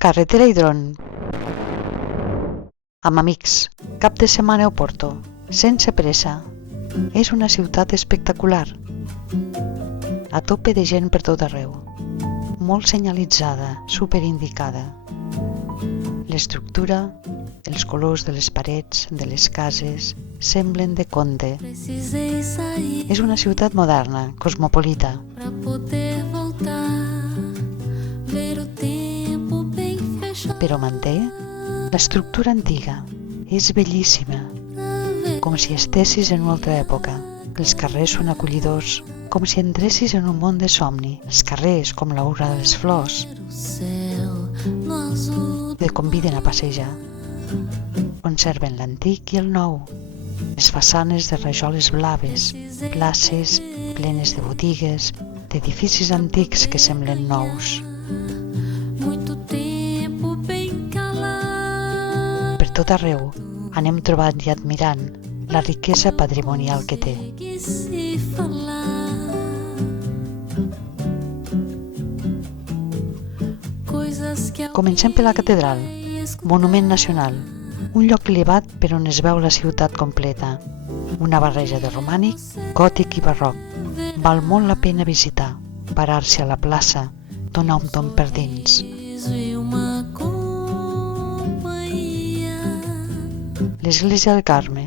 carretera i dron. Amb amics, cap de setmana a Oporto, sense pressa. És una ciutat espectacular, a tope de gent per tot arreu, molt senyalitzada, superindicada. L'estructura, els colors de les parets, de les cases, semblen de conte. És una ciutat moderna, cosmopolita. Però manté l'estructura antiga. És bellíssima, com si estessis en una altra època. Els carrers són acollidors, com si entressis en un món de somni. Els carrers, com l'aura de les flors, et conviden a passejar. Conserven l'antic i el nou, les façanes de rajoles blaves, places plenes de botigues, d'edificis antics que semblen nous. Per tot arreu anem trobant i admirant la riquesa patrimonial que té. Comencem per la catedral, monument nacional, un lloc elevat per on es veu la ciutat completa, una barreja de romànic, gòtic i barroc. Val molt la pena visitar, parar-se a la plaça, donar un tomb per dins. L'església del Carme,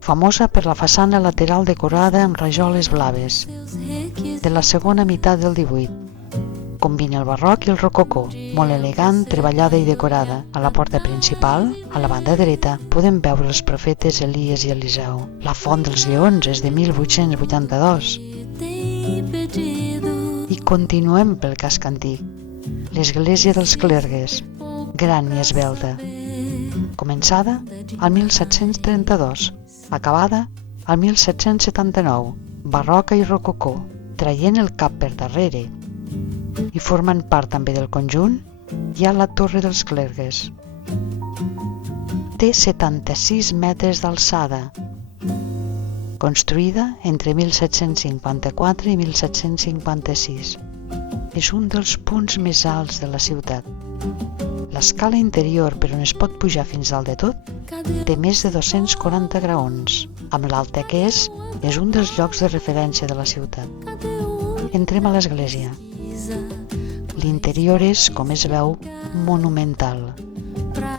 famosa per la façana lateral decorada amb rajoles blaves, de la segona meitat del 18. Combina el barroc i el rococó, molt elegant, treballada i decorada. A la porta principal, a la banda dreta, podem veure els profetes Elies i Eliseu. La Font dels Lleons és de 1882. I continuem pel casc antic. L'església dels Clergues, gran i esvelta. Començada al 1732, acabada al 1779, barroca i rococó, traient el cap per darrere. I formant part també del conjunt hi ha la Torre dels Clergues. Té 76 metres d'alçada, construïda entre 1754 i 1756. És un dels punts més alts de la ciutat. L'escala interior per on es pot pujar fins dalt de tot té més de 240 graons. Amb l'alta que és un dels llocs de referència de la ciutat. Entrem a l'església. L'interior és, com es veu, monumental.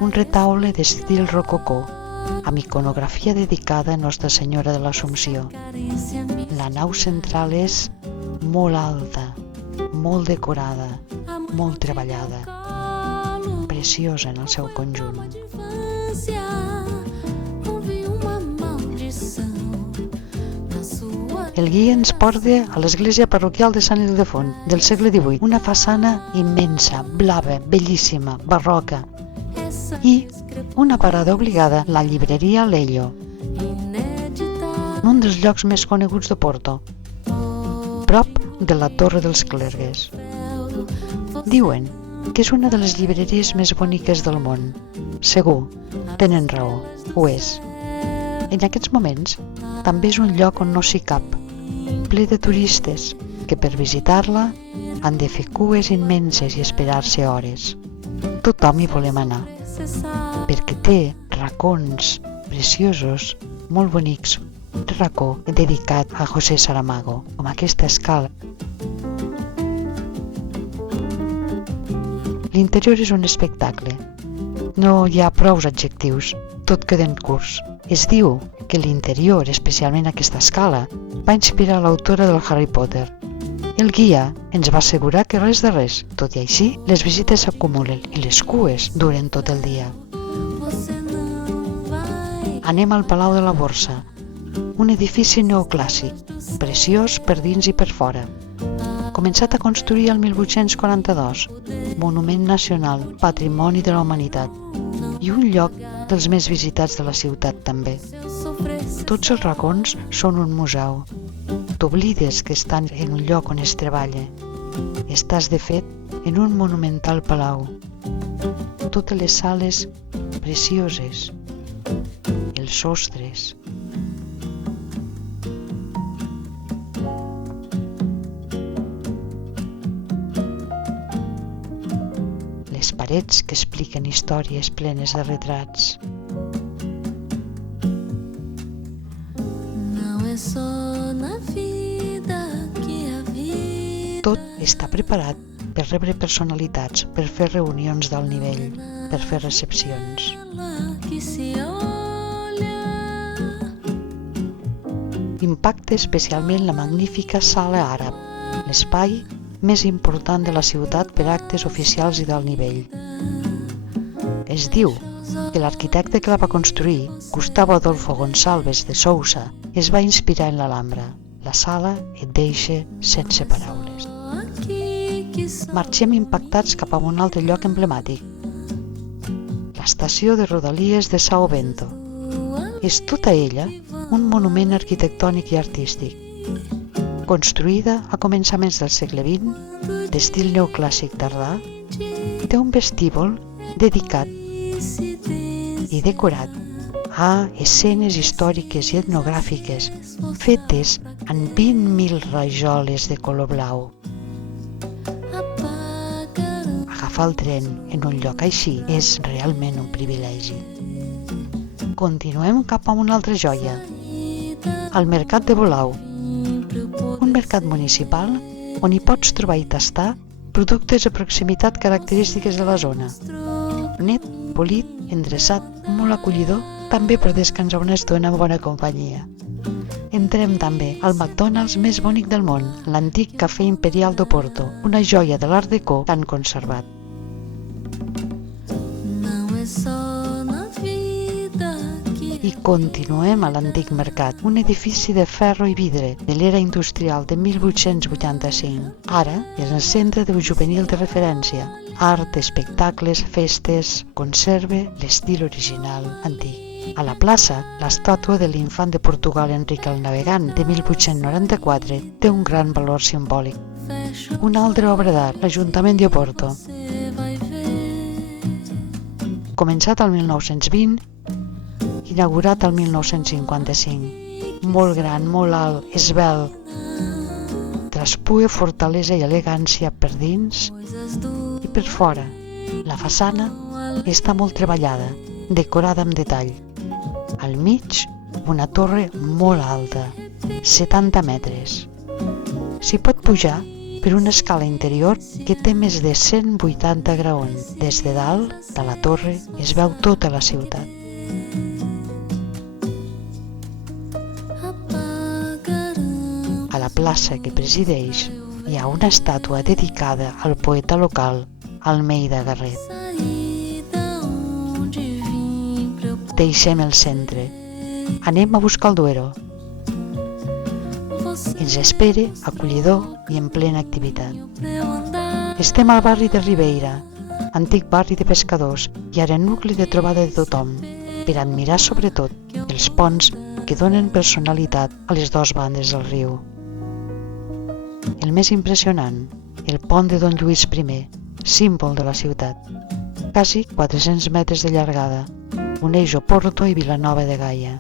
Un retaule d'estil rococó, amb iconografia dedicada a Nostra Senyora de l'Assumpció. La nau central és molt alta, molt decorada, molt treballada, preciosa en el seu conjunt. El guia ens porta a l'església parroquial de Sant Ildefons, del segle XVIII, una façana immensa, blava, bellíssima, barroca, i una parada obligada, la llibreria Lello, un dels llocs més coneguts de Porto, prop de la Torre dels Clergues. Diuen que és una de les llibreries més boniques del món. Segur, tenen raó, ho és. En aquests moments, també és un lloc on no s'hi cap, ple de turistes que per visitar-la han de fer cues immenses i esperar-se hores. Tothom hi volem anar, perquè té racons preciosos, molt bonics. Un racó dedicat a José Saramago, com aquesta escala. L'interior és un espectacle. No hi ha prous adjectius, tot queda en curs. Es diu que l'interior, especialment aquesta escala, va inspirar l'autora del Harry Potter. El guia ens va assegurar que res de res. Tot i així, les visites s'acumulen i les cues duren tot el dia. Anem al Palau de la Borsa, un edifici neoclàssic, preciós per dins i per fora. Començat a construir el 1842, monument nacional, patrimoni de la humanitat, i un lloc dels més visitats de la ciutat també. Tots els racons són un museu. T'oblides que estan en un lloc on es treballa. Estàs, de fet, en un monumental palau. Totes les sales precioses, els sostres. Les parets que expliquen històries plenes de retrats. Tot està preparat per rebre personalitats, per fer reunions d'alt nivell, per fer recepcions. Impacta especialment la magnífica sala àrab, l'espai més important de la ciutat per actes oficials i d'alt nivell. Es diu que l'arquitecte que la va construir, Gustavo Adolfo Gonçalves de Sousa, es va inspirar en l'Alhambra. La sala et deixa sense paraules. Marxem impactats cap a un altre lloc emblemàtic, l'estació de Rodalies de São Bento. És tota ella un monument arquitectònic i artístic, construïda a començaments del segle XX, d'estil neoclàssic tardà, té un vestíbul dedicat i decorat a escenes històriques i etnogràfiques fetes en 20.000 rajoles de color blau. Agafar el tren en un lloc així és realment un privilegi. Continuem cap a una altra joia, al Mercat de Volau, un mercat municipal on hi pots trobar i tastar productes de proximitat característiques de la zona. Net, polit, endreçat, molt acollidor, també per descansar una estona en bona companyia. Entrem també al McDonald's més bonic del món, l'antic Cafè Imperial d'Oporto, una joia de l'Art Déco tan conservat. I continuem a l'antic mercat, un edifici de ferro i vidre de l'era industrial de 1885. Ara és el centre de juvenil de referència. Art, espectacles, festes, conserve l'estil original antic. A la plaça, l'estàtua de l'infant de Portugal Enric el Navegant de 1894 té un gran valor simbòlic. Una altra obra d'art, l'Ajuntament d'Oporto. Començat el 1920, inaugurat el 1955. Molt gran, molt alt, esvelt. Traspua fortalesa i elegància per dins i per fora. La façana està molt treballada, decorada amb detall. Al mig, una torre molt alta, 70 metres. S'hi pot pujar per una escala interior que té més de 180 graons. Des de dalt de la torre es veu tota la ciutat. A la plaça que presideix hi ha una estàtua dedicada al poeta local Almeida Garrett. Deixem el centre. Anem a buscar el Duero. Ens espera acollidor i en plena activitat. Estem al barri de Ribeira, antic barri de pescadors i ara nucli de trobada de tothom, per admirar sobretot els ponts que donen personalitat a les dues bandes del riu. El més impressionant, el pont de Don Lluís I, símbol de la ciutat. Quasi 400 metres de llargada, uneix Oporto i Vilanova de Gaia.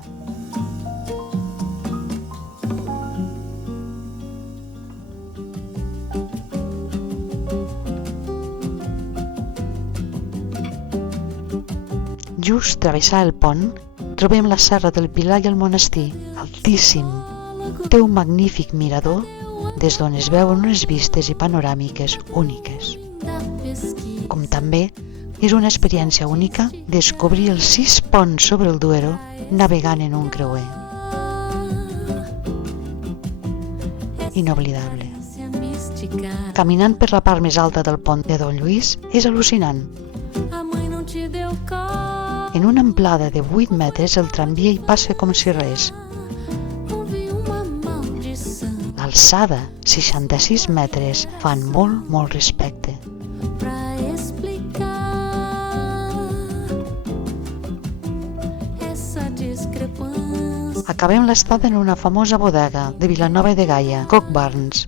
Just travessar el pont, trobem la Serra del Pilar i el monestir, altíssim. Té un magnífic mirador des d'on es veuen unes vistes i panoràmiques úniques. Com també és una experiència única descobrir els 6 ponts sobre el Duero navegant en un creuer. Inoblidable. Caminant per la part més alta del pont de Don Lluís és al·lucinant. En una amplada de 8 metres el tramvia hi passa com si res. L'alçada, 66 metres, fan molt respecte. Acabem l'estada en una famosa bodega de Vilanova de Gaia, Cock Barnes.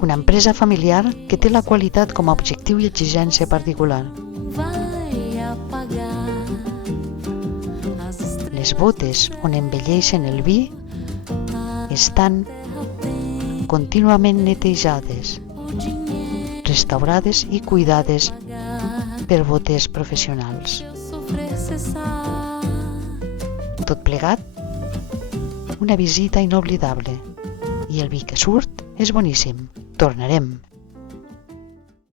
Una empresa familiar que té la qualitat com a objectiu i exigència particular. Les botes on embelleixen el vi estan contínuament netejades. restaurades i cuidades per boters professionals. Tot plegat, una visita inoblidable. I el vi que surt és boníssim. Tornarem.